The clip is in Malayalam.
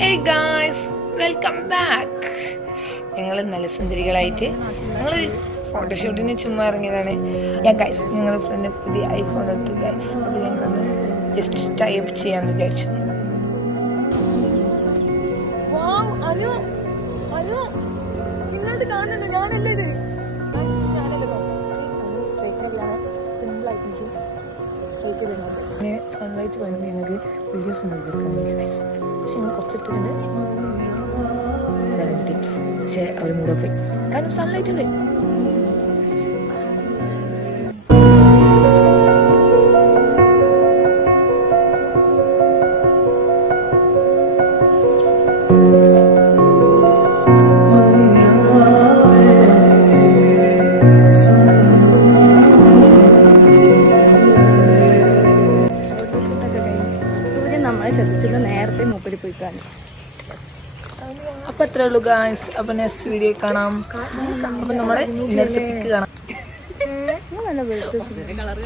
Hey guys, welcome back. ഞങ്ങൾ നല്ല സുന്ദരികളായിട്ട് ഞങ്ങളൊരു ഫോട്ടോഷൂട്ടിന് ചുമ്മാ ഇറങ്ങിയതാണ്. ഗായ്സ്, ഞങ്ങളുടെ ഫ്രണ്ട് പുതിയ ഐഫോൺ എടുത്തു ഗായ്സ്. അത് ഞങ്ങളൊന്ന് ജസ്റ്റ് ടൈ അപ്പ് ചെയ്യാമെന്ന് വിചാരിച്ചു. സൺലൈറ്റ് വേണമെങ്കിൽ ഞങ്ങൾക്ക് വീഡിയോസ് നൽകിയെടുക്കാൻ പക്ഷെ ഞങ്ങൾ കുറച്ചെടുത്തിട്ടുണ്ട്. ടിപ്സ് പക്ഷേ അവർ മൂഡ് ഓഫ് കാരണം സൺലൈറ്റ് ഉണ്ട്. നമ്മളെ ചതിച്ചിട്ട് നേരത്തെ മൂപ്പടി പോയി കാണും. അപ്പൊ അത്രേ ഉള്ളൂ ഗായ്സ്. അപ്പൊ നെക്സ്റ്റ് വീഡിയോ കാണാം. അപ്പൊ നമ്മളെ ഇന്നത്തെ പിക്ക് കാണാം. കളർ